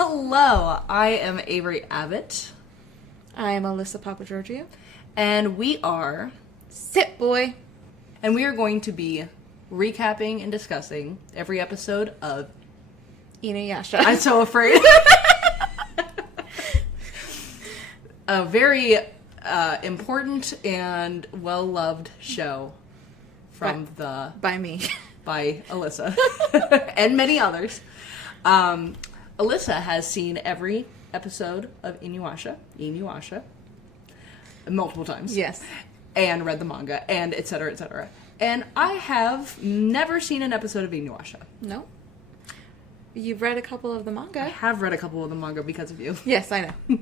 Hello, I am Avery Abbott, I am Alyssa Papageorgiou. and we are Boy. and we are going to be recapping and discussing every episode of Inuyasha. I'm so afraid. A very important and well-loved show from By me. by Alyssa and many others. Alyssa has seen every episode of Inuyasha multiple times. Yes. And read the manga, and et cetera, et cetera. And I have never seen an episode of Inuyasha. No. You've read a couple of the I manga. have read a couple of the manga because of you. Yes, I know.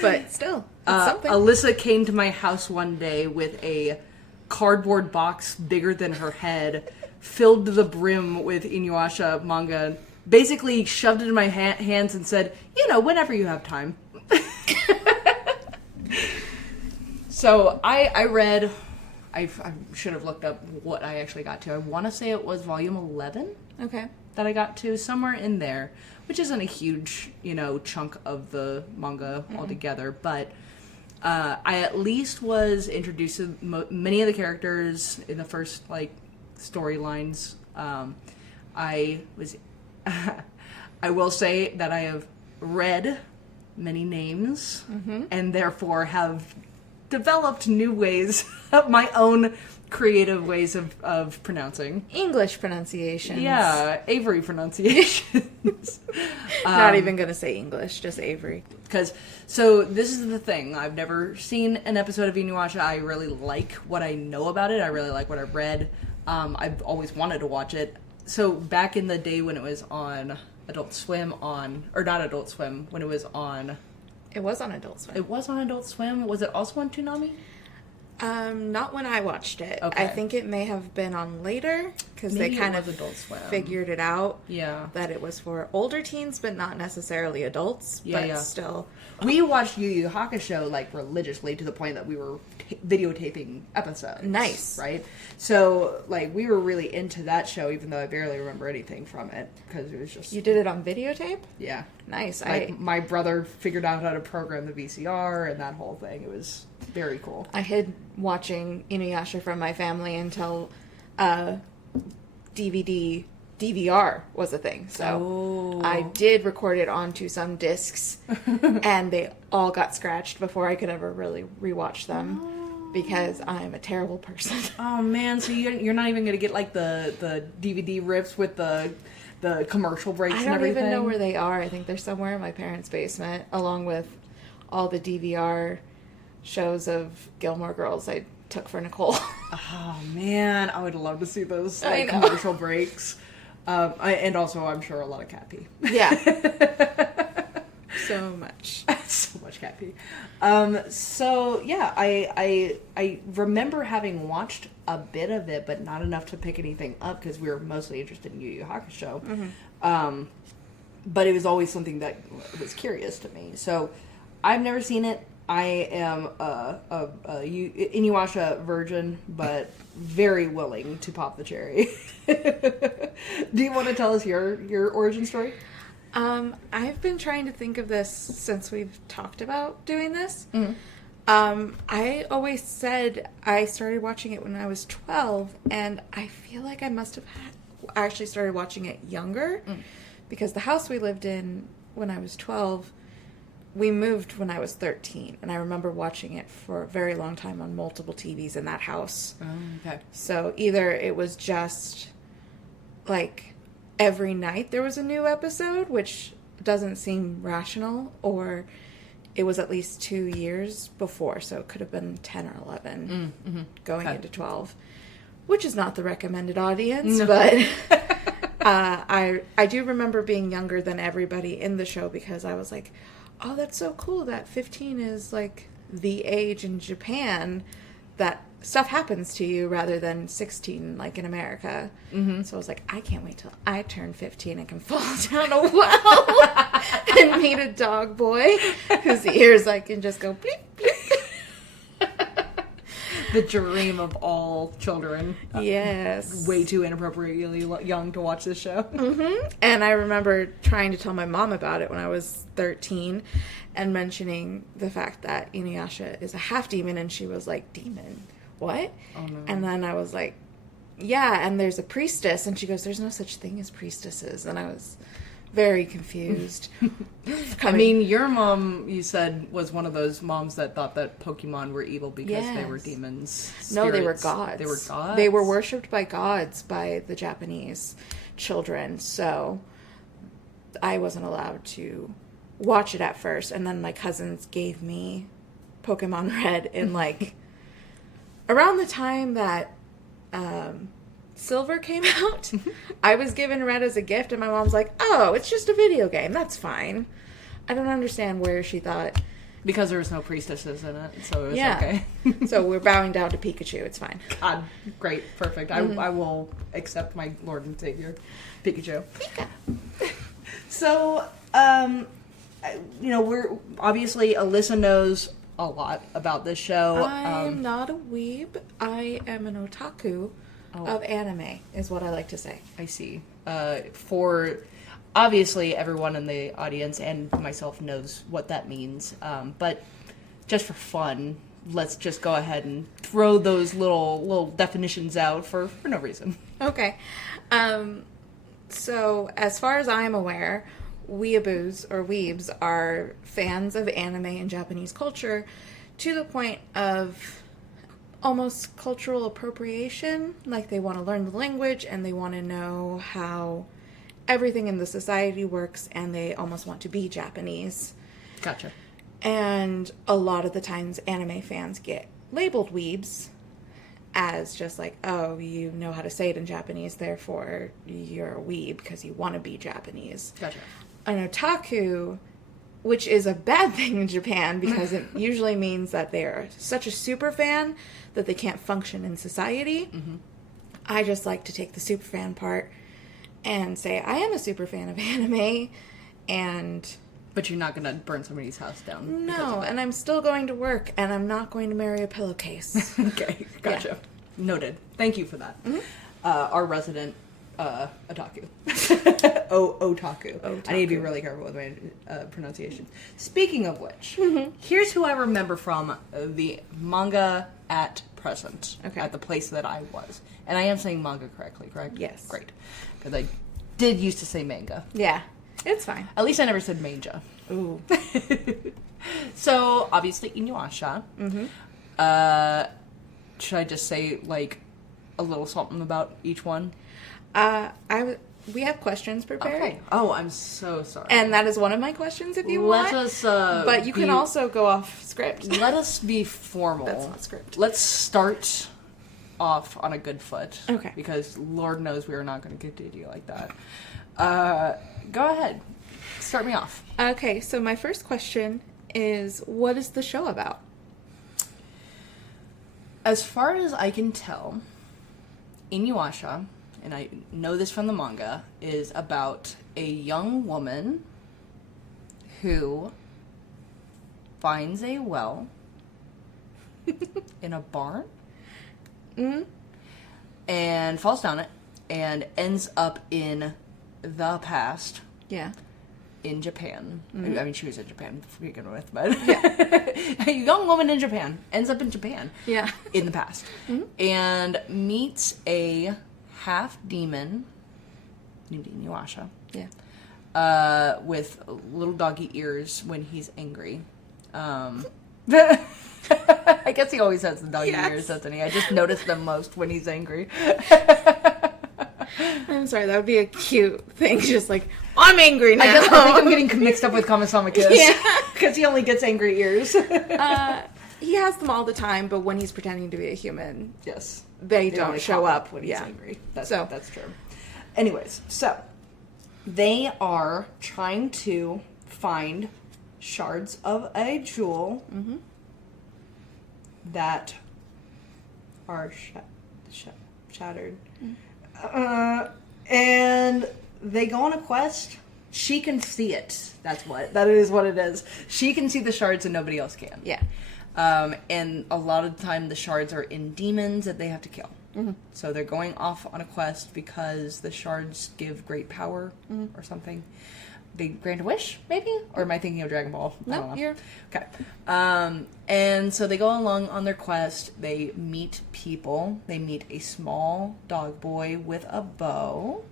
But still, it's something. Alyssa came to my house one day with a cardboard box bigger than her head, filled to the brim with Inuyasha manga, basically shoved it in my hands and said, whenever you have time. So I read, I should have looked up what I actually got to. I want to say it was volume 11 Okay. that I got to, somewhere in there, which isn't a huge, chunk of the manga altogether, but I at least was introduced to many of the characters in the first, storylines. I was, I will say that I have read many names, and therefore have developed new ways, my own creative ways of pronouncing. English pronunciations. Yeah, Avery pronunciations. Not even going to say English, just Avery. So this is the thing. I've never seen an episode of Inuyasha. I really like what I know about it. I really like what I've read. I've always wanted to watch it. So back in the day when it was on Adult Swim or not Adult Swim, when it was on... It was on Adult Swim. It was on Adult Swim. Was it also on Toonami? Not when I watched it. Okay. I think it may have been on later, because they kind of Adult Swim. figured it out. Yeah. That it was for older teens, but not necessarily adults. Yeah, but still. We watched Yu Yu Hakusho, religiously to the point that we were videotaping episodes. Nice. Right? So, we were really into that show, even though I barely remember anything from it, because it was just... You did it on videotape? Yeah. Nice. My brother figured out how to program the VCR and that whole thing. It was very cool. I hid watching Inuyasha from my family until DVR was a thing. So I did record it onto some discs, and they all got scratched before I could ever really rewatch them because I'm a terrible person. Oh man, so you're not even going to get the DVD rips with the commercial breaks and everything? I don't even know where they are. I think they're somewhere in my parents' basement, along with all the DVR shows of Gilmore Girls I took for Nicole. Oh man, I would love to see those I know. commercial breaks. And also, I'm sure a lot of cat pee. Yeah. So much. So much cat pee. So yeah, I remember having watched a bit of it, but not enough to pick anything up because we were mostly interested in Yu Yu Hakusho. But it was always something that was curious to me. So I've never seen it. I am a Inuyasha virgin, but very willing to pop the cherry. Do you want to tell us your origin story? I've been trying to think of this since we've talked about doing this. I always said I started watching it when I was 12, and I feel like I must have actually started watching it younger, because the house we lived in when I was 12, we moved when I was 13, and I remember watching it for a very long time on multiple TVs in that house. Oh, okay. So either it was just every night there was a new episode, which doesn't seem rational, or it was at least 2 years before, so it could have been 10 or 11 going into 12, which is not the recommended audience, but I do remember being younger than everybody in the show, because I was like, oh, that's so cool that 15 is the age in Japan that stuff happens to you, rather than 16 in America. So I was like, I can't wait till I turn 15 and can fall down a well and meet a dog boy whose ears I can just go bleep bleep. The dream of all children. Yes. Way too inappropriately young to watch this show. And I remember trying to tell my mom about it when I was 13 and mentioning the fact that Inuyasha is a half demon, and she was like, demon? What? Oh, no. And then I was like, yeah, and there's a priestess, and she goes, there's no such thing as priestesses. And I was very confused. I mean, your mom, you said, was one of those moms that thought that Pokemon were evil because they were Yes. demons. No, they were spirits. gods. They were gods? They were worshipped by gods by the Japanese children. So I wasn't allowed to watch it at first. And then my cousins gave me Pokemon Red in like around the time that Silver came out. I was given Red as a gift, and my mom's like, oh, it's just a video game. That's fine. I don't understand where she thought. Because there was no priestesses in it, so it was Yeah. okay. So we're bowing down to Pikachu. It's fine. God, great, perfect. I will accept my Lord and Savior, Pikachu. So, we're obviously Alyssa knows a lot about this show. I'm not a weeb. I am an otaku of anime, is what I like to say. I see. For obviously everyone in the audience and myself knows what that means, but just for fun, let's just go ahead and throw those little definitions out for no reason. Okay. So, as far as I'm aware, weeaboos or weebs are fans of anime and Japanese culture to the point of almost cultural appropriation. Like, they want to learn the language and they want to know how everything in the society works, and they almost want to be Japanese. Gotcha. And a lot of the times anime fans get labeled weebs as just like, oh, you know how to say it in Japanese, therefore you're a weeb because you want to be Japanese. Gotcha. An otaku, which is a bad thing in Japan because it usually means that they are such a super fan that they can't function in society. Mm-hmm. I just like to take the super fan part and say, I am a super fan of anime, and But you're not going to burn somebody's house down. because no, of that. and I'm still going to work, and I'm not going to marry a pillowcase. Okay, gotcha. Noted. Thank you for that. Our resident otaku. Otaku. I need to be really careful with my pronunciation. Speaking of which, here's who I remember from the manga at present. Okay. At the place that I was. And I am saying manga correctly, correct? Yes. Great. Because I did used to say manga. Yeah, it's fine. At least I never said manga. Ooh. So, obviously, Inuyasha. Mm-hmm. Should I just say, like, a little something about each one? We have questions prepared. Okay. Oh, I'm so sorry. And that is one of my questions if you let want. us, but you can also go off script. let us be formal. That's not script. Let's start off on a good foot. Okay. Because Lord knows we are not going to continue like that. Go ahead. Start me off. Okay, so my first question is, what is the show about? As far as I can tell, Inuyasha, and I know this from the manga, is about a young woman who finds a well in a barn and falls down it and ends up in the past Yeah. in Japan. I mean, she was in Japan to begin with, but a young woman in Japan ends up in Japan Yeah. in the past and meets a half demon named Inuyasha with little doggy ears when he's angry. I guess he always has the doggy ears, doesn't he? I just notice them most when he's angry. I'm sorry, that would be a cute thing. Just like, I'm angry now. I think I'm getting mixed up with Kamisama Kiss. Yeah. Because he only gets angry ears. He has them all the time, but when he's pretending to be a human, Yes. they They don't only show pop up. when he's Yeah. angry. That's So- true. Anyways, so they are trying to find shards of a jewel that are shattered. And they go on a quest. She can see it. That is what it is. She can see the shards and nobody else can. Yeah. And a lot of the time the shards are in demons that they have to kill. So they're going off on a quest because the shards give great power or something. They grant a wish, maybe? Or am I thinking of Dragon Ball? I don't know. You're... Okay. And so they go along on their quest. They meet people. They meet a small dog boy with a bow.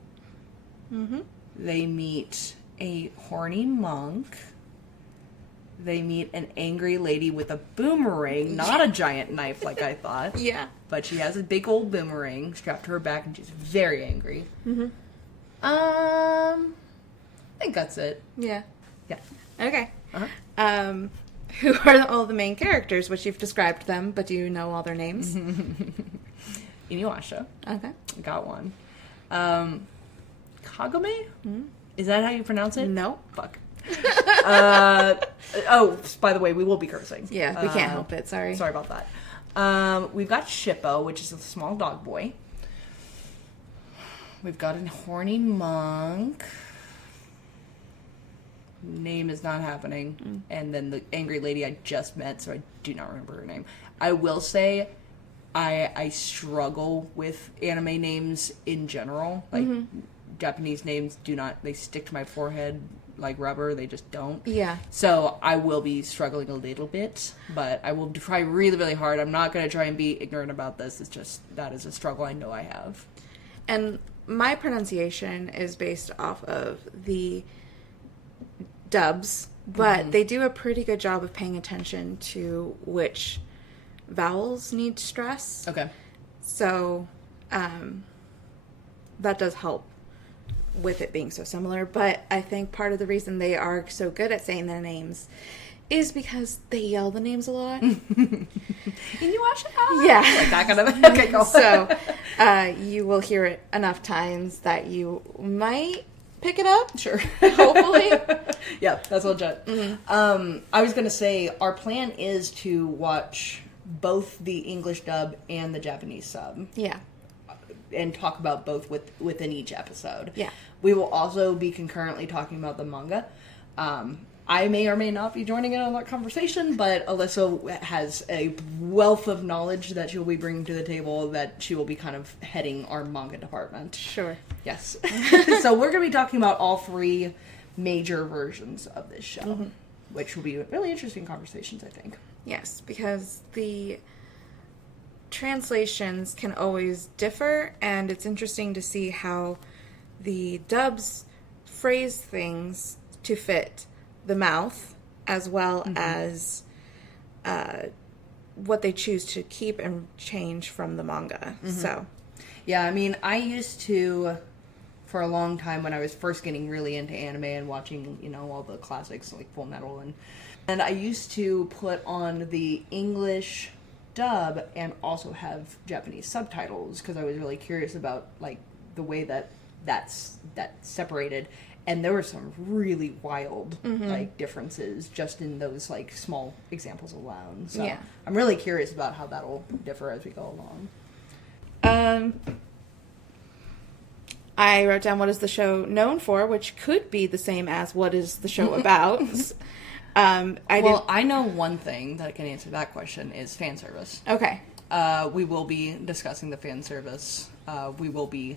They meet a horny monk. They meet an angry lady with a boomerang, not a giant knife like I thought. Yeah. But she has a big old boomerang strapped to her back, and she's very angry. I think that's it. Yeah. Yeah. Okay. Uh-huh. Who are all the main characters, which you've described them, but do you know all their names? Inuyasha. Okay. Got one. Kagome? Is that how you pronounce it? No. Fuck. Oh, by the way, we will be cursing. Yeah, we can't help it. Sorry. Sorry about that. We've got Shippo, which is a small dog boy. We've got a horny monk. Name is not happening. And then the angry lady I just met, so I do not remember her name. I will say I struggle with anime names in general. Like, Japanese names do not, they stick to my forehead like rubber. They just don't. Yeah. So I will be struggling a little bit, but I will try really, really hard. I'm not going to try and be ignorant about this. It's just, that is a struggle I know I have. And my pronunciation is based off of the dubs, but they do a pretty good job of paying attention to which vowels need stress. Okay. So that does help with it being so similar. But I think part of the reason they are so good at saying their names is because they yell the names a lot. Inuyasha? Yeah. Like that kind of... Okay, go. So you will hear it enough times that you might pick it up. Sure. Hopefully. Yeah, that's legit. I was going to say, our plan is to watch both the English dub and the Japanese sub. Yeah. And talk about both within each episode. Yeah. We will also be concurrently talking about the manga. I may or may not be joining in on that conversation, but Alyssa has a wealth of knowledge that she'll be bringing to the table, that she will be kind of heading our manga department. Sure. Yes. So we're going to be talking about all three major versions of this show, which will be really interesting conversations, I think. Yes, because the translations can always differ, and it's interesting to see how the dubs phrase things to fit the mouth, as well as what they choose to keep and change from the manga. So, yeah, I mean, I used to, for a long time when I was first getting really into anime and watching, you know, all the classics like Full Metal, and I used to put on the English dub and also have Japanese subtitles because I was really curious about like the way that's separated, and there were some really wild like differences just in those like small examples alone. So yeah. I'm really curious about how that'll differ as we go along. I wrote down what is the show known for, which could be the same as what is the show about. I know one thing that can answer that question is fan service. Okay. We will be discussing the fan service. We will be,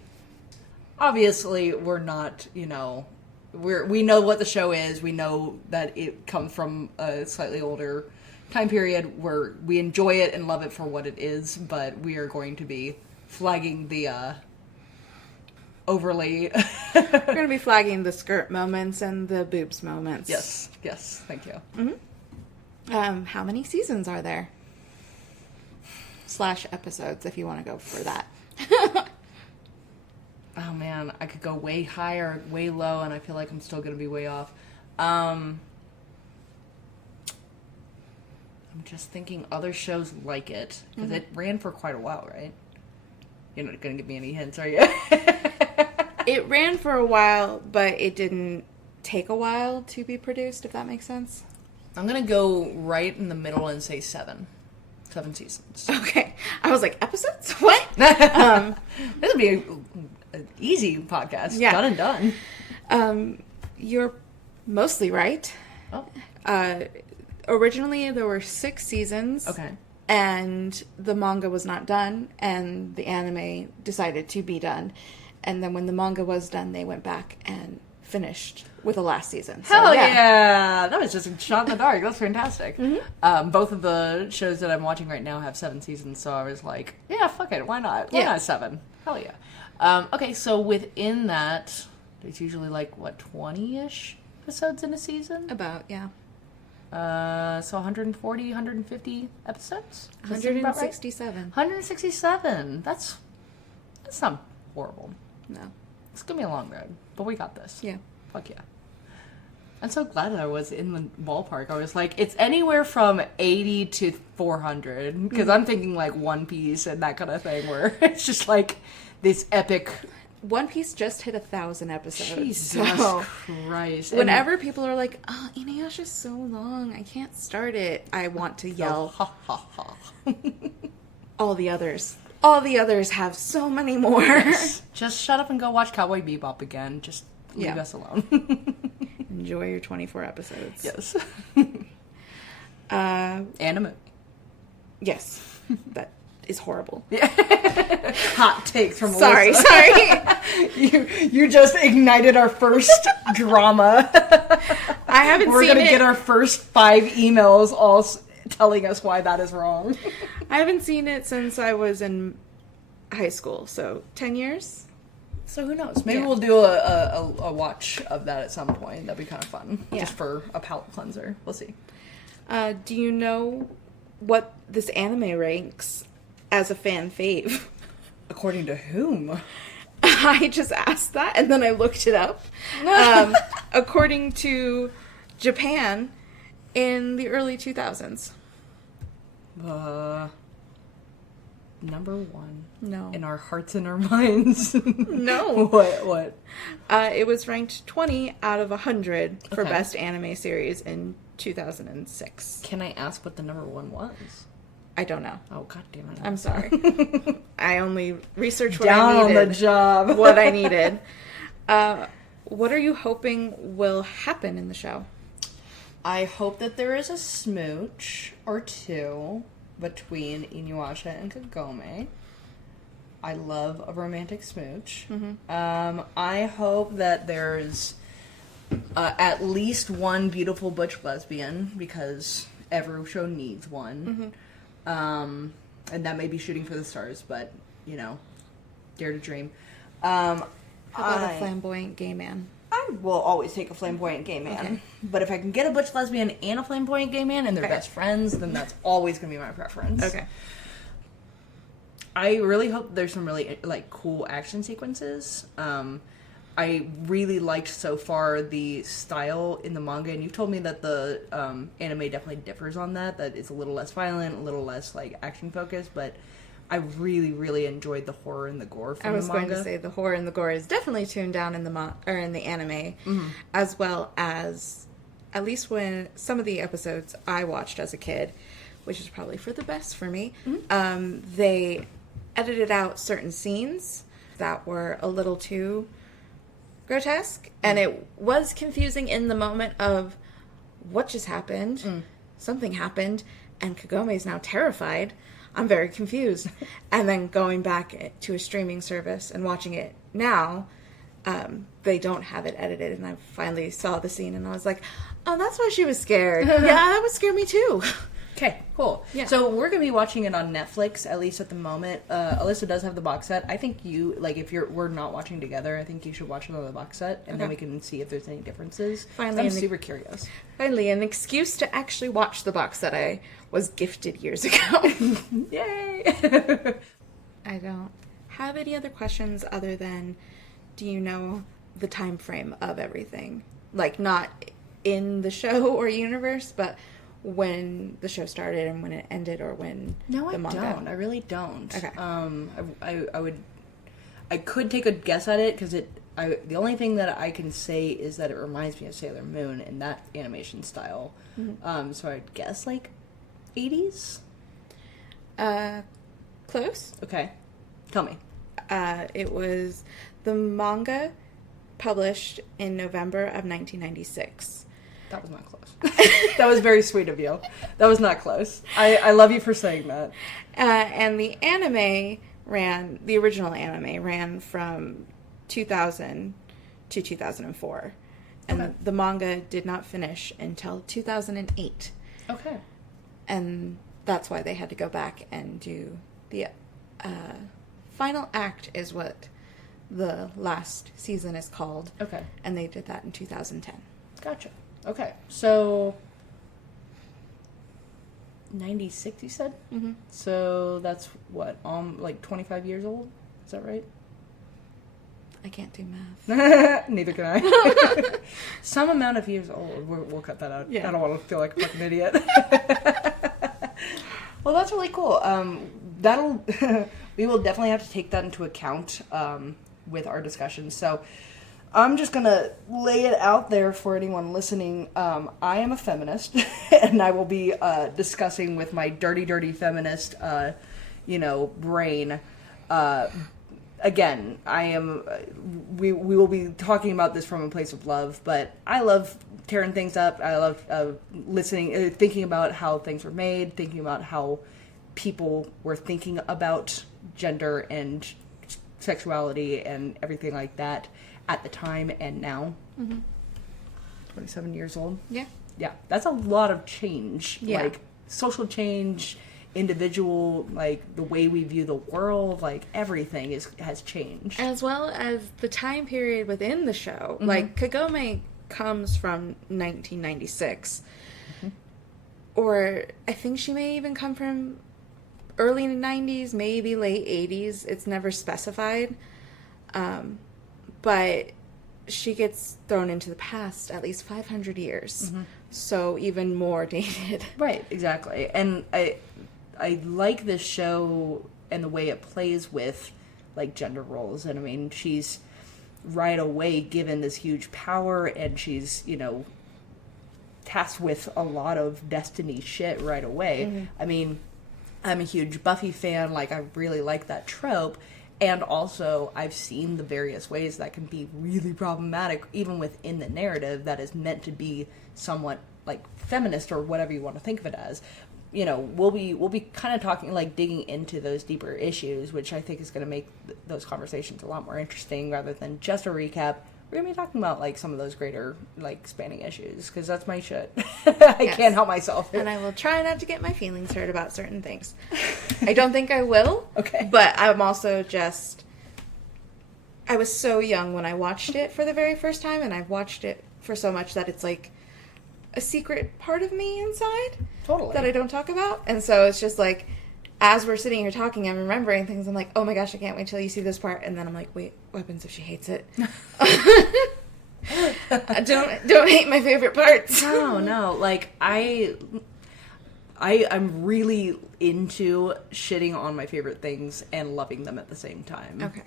obviously, we're not, you know, we know what the show is. We know that it comes from a slightly older time period where we enjoy it and love it for what it is, but we are going to be flagging the overlay. We're going to be flagging the skirt moments and the boobs moments. Yes, thank you. How many seasons are there? / episodes, if you want to go for that. Oh man, I could go way high or way low, and I feel like I'm still going to be way off. I'm just thinking other shows like it, because it ran for quite a while, right? You're not going to give me any hints, are you? It ran for a while, but it didn't take a while to be produced, if that makes sense. I'm going to go right in the middle and say 7. 7 seasons. Okay. I was like, episodes? What? This would be an easy podcast. Yeah. Done and done. You're mostly right. Oh. originally there were 6 seasons. Okay. And the manga was not done, and the anime decided to be done. And then when the manga was done, they went back and finished with the last season. So, Hell yeah! That was just a shot in the dark. That's fantastic. Both of the shows that I'm watching right now have 7 seasons, so I was like, yeah, fuck it. Why not? Why not 7? Hell yeah. Okay, so within that, there's usually like, what, 20-ish episodes in a season? About, yeah. So 140, 150 episodes? Does that seem about right? 167. 167. That's not horrible. No. It's gonna be a long road, but we got this. Yeah. Fuck yeah. I'm so glad that I was in the ballpark. I was like, it's anywhere from 80 to 400. Because I'm thinking like One Piece and that kind of thing, where it's just like this epic. One Piece just hit 1,000 episodes. Jesus so Christ. whenever people are like, oh, Inuyasha's so long, I can't start it, I want to yell, ha ha ha. all the others have so many more. Yes. Just shut up and go watch Cowboy Bebop again. Just leave us alone. Enjoy your 24 episodes. Yes. Anime. Yes. That is horrible. Hot takes from Sorry. You just ignited our first drama. I haven't We're seen gonna it. get our first 5 emails all telling us why that is wrong. I haven't seen it since I was in high school, so 10 years? So who knows? Maybe we'll do a watch of that at some point. That'd be kind of fun. Yeah. Just for a palate cleanser. We'll see. Do you know what this anime ranks as a fan fave? According to whom? I just asked that, and then I looked it up. According to Japan in the early 2000s. Number 1. No. In our hearts and our minds. No. What? It was ranked 20 out of 100 for Okay. Best Anime Series in 2006. Can I ask what the number 1 was? I don't know. Oh, god damn it. I'm sorry. I only researched what Down I on needed. the job. What I needed. What are you hoping will happen in the show? I hope that there is a smooch or 2 between Inuyasha and Kagome. I love a romantic smooch. I hope that there's at least one beautiful butch lesbian, because every show needs one. And that may be shooting for the stars, but, you know, dare to dream. How about a flamboyant gay man? I will always take a flamboyant gay man. Okay. But if I can get a butch lesbian and a flamboyant gay man and they're best friends, then that's always going to be my preference. Okay. I really hope there's some really, like, cool action sequences. I really liked so far the style in the manga, and you've told me that the anime definitely differs on that it's a little less violent, a little less, like, action-focused, but I really, really enjoyed the horror and the gore from the manga. I was going to say the horror and the gore is definitely tuned down in the in the anime, as well as, at least when some of the episodes I watched as a kid, which is probably for the best for me, they edited out certain scenes that were a little too grotesque, and it was confusing in the moment of what just happened. Something happened, and Kagome is now terrified. I'm very confused. And then going back to a streaming service and watching it now, they don't have it edited, and I finally saw the scene and I was like, oh, that's why she was scared. Yeah, that would scare me too. Okay, cool. Yeah. So we're going to be watching it on Netflix, at least at the moment. Alyssa does have the box set. I think you, like, if we're not watching together, I think you should watch it on the box set, and then we can see if there's any differences. Finally, I'm super curious. Finally, an excuse to actually watch the box that I was gifted years ago. Yay! I don't have any other questions other than, do you know the time frame of everything? Like, not in the show or universe, but when the show started and when it ended, or when No, the I manga. don't. I really don't. Okay. I could take a guess at it, because the only thing that I can say is that it reminds me of Sailor Moon in that animation style. So I'd guess, like, 80s? Close. Okay. Tell me. It was the manga published in November of 1996. That was not close. That was very sweet of you. That was not close. I love you for saying that. And the original anime ran from 2000 to 2004. And Okay. the manga did not finish until 2008. Okay. And that's why they had to go back and do the final act is what the last season is called. Okay. And they did that in 2010. Gotcha. Okay. So 96 you said? Mm-hmm. So that's what, like 25 years old? Is that right? I can't do math. Neither can I. Some amount of years old. We'll cut that out. Yeah. I don't want to feel like a fucking idiot. Well, that's really cool. We will definitely have to take that into account with our discussion. So I'm just going to lay it out there for anyone listening. I am a feminist, and I will be discussing with my dirty feminist, brain. Again, I am. We will be talking about this from a place of love, but I love tearing things up. I love listening, thinking about how things were made, thinking about how people were thinking about gender and sexuality and everything like that at the time and now. Mm-hmm. 27 years old. Yeah. Yeah, that's a lot of change. Yeah. Like social change, individual, like the way we view the world, like everything has changed. As well as the time period within the show. Mm-hmm. Like, Kagome comes from 1996. Mm-hmm. Or I think she may even come from early 90s, maybe late 80s. It's never specified. But she gets thrown into the past at least 500 years. Mm-hmm. So even more dated. Right, exactly. And I like this show and the way it plays with, like, gender roles. And, I mean, she's right away given this huge power, and she's, tasked with a lot of destiny shit right away. Mm-hmm. I mean, I'm a huge Buffy fan. Like, I really like that trope. And also, I've seen the various ways that can be really problematic, even within the narrative that is meant to be somewhat, like, feminist or whatever you want to think of it as. We'll be kind of talking, like, digging into those deeper issues, which I think is going to make those conversations a lot more interesting rather than just a recap. We're going to be talking about, like, some of those greater, like, spanning issues, because that's my shit. I can't help myself. And I will try not to get my feelings hurt about certain things. I don't think I will. Okay. But I'm also I was so young when I watched it for the very first time, and I've watched it for so much that it's, like, a secret part of me inside. Totally. That I don't talk about. And so it's just, like, as we're sitting here talking, I'm remembering things. I'm like, oh my gosh, I can't wait till you see this part. And then I'm like, wait, what happens if she hates it? Don't hate my favorite parts. No. Like, I'm really into shitting on my favorite things and loving them at the same time. Okay.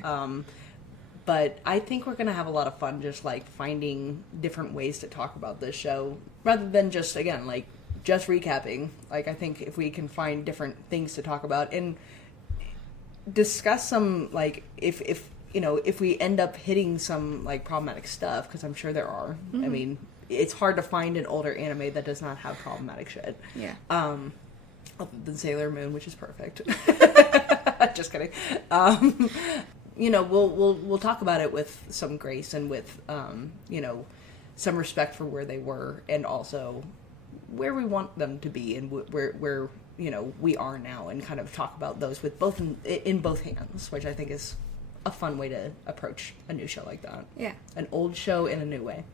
But I think we're going to have a lot of fun just, like, finding different ways to talk about this show rather than just, again, like, just recapping. Like, I think if we can find different things to talk about and discuss some, like, if we end up hitting some, like, problematic stuff, because I'm sure there are. Mm-hmm. I mean, it's hard to find an older anime that does not have problematic shit. Yeah. Other than Sailor Moon, which is perfect. Just kidding. We'll talk about it with some grace and with, some respect for where they were and also where we want them to be and where we are now, and kind of talk about those with both in both hands, which I think is a fun way to approach a new show like that. Yeah. An old show in a new way.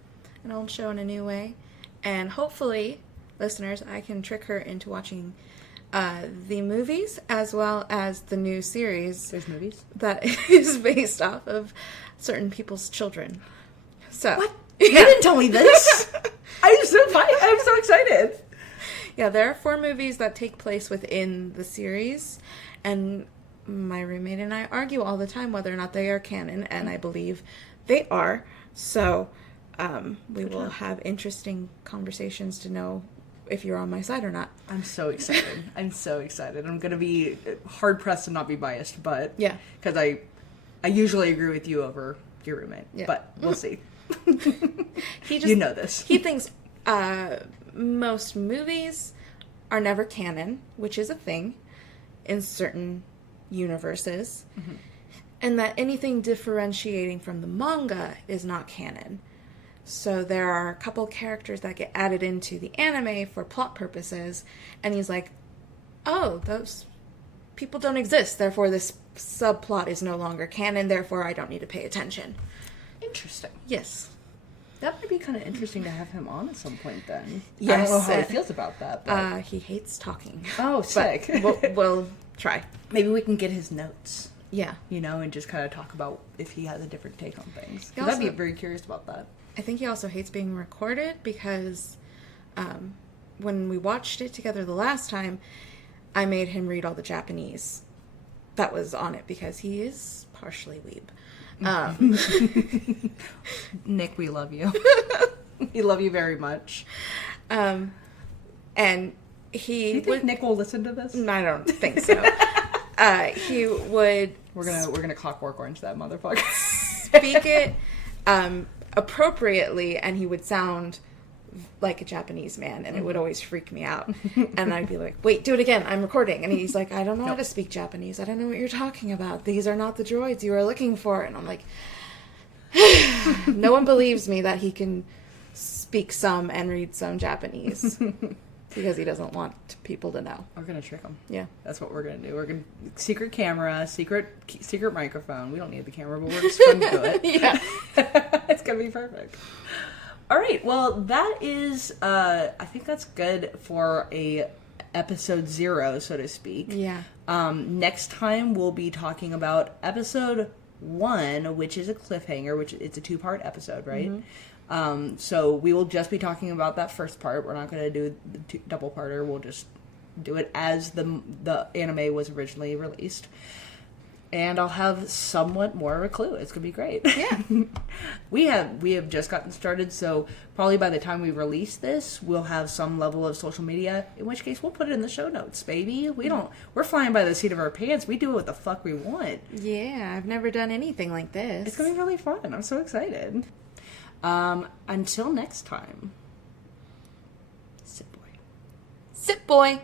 An old show in a new way. And hopefully, listeners, I can trick her into watching the movies as well as the new series. There's movies? That is based off of certain people's children. So, what? You didn't tell me this! I'm so excited! Yeah, there are 4 movies that take place within the series, and my roommate and I argue all the time whether or not they are canon, and I believe they are. So, we will have interesting conversations to know if you're on my side or not. I'm so excited. I'm going to be hard-pressed to not be biased, but... Yeah. Because I usually agree with you over your roommate. Yeah. But we'll see. He just, you know this. He thinks most movies are never canon, which is a thing in certain universes, and that anything differentiating from the manga is not canon. So there are a couple characters that get added into the anime for plot purposes, and he's like, oh, those people don't exist, therefore this subplot is no longer canon, therefore I don't need to pay attention. Interesting. Yes. That might be kind of interesting to have him on at some point then. Yes. I don't know how he feels about that. But... He hates talking. oh, sick. We'll try. Maybe we can get his notes. Yeah. You know, and just kind of talk about if he has a different take on things. He I'd be also- very curious about that. I think he also hates being recorded because when we watched it together the last time, I made him read all the Japanese that was on it because he is partially weeb. Nick, we love you. We love you very much. And he Do you think would... Nick will listen to this? I don't think so. He would We're gonna Clockwork Orange that motherfucker. speak it appropriately, and he would sound like a Japanese man, and it would always freak me out. And I'd be like, wait, do it again, I'm recording. And he's like, I don't know how to speak Japanese. I don't know what you're talking about. These are not the droids you are looking for. And I'm like, no one believes me that he can speak some and read some Japanese. Because he doesn't want people to know. We're gonna trick him. Yeah. That's what we're gonna do. We're gonna secret camera, secret microphone. We don't need the camera, but we're just gonna do it. Yeah. It's gonna be perfect. All right. Well, that is. I think that's good for a episode 0, so to speak. Yeah. Next time we'll be talking about episode 1, which is a cliffhanger. Which it's a 2-part episode, right? So we will just be talking about that first part. We're not going to do the double parter. We'll just do it as the anime was originally released. And I'll have somewhat more of a clue. It's going to be great. Yeah. We have just gotten started, so probably by the time we release this, we'll have some level of social media, in which case we'll put it in the show notes, baby. We're flying by the seat of our pants. We do what the fuck we want. Yeah, I've never done anything like this. It's going to be really fun. I'm so excited. Until next time. Sit boy. Sit, boy.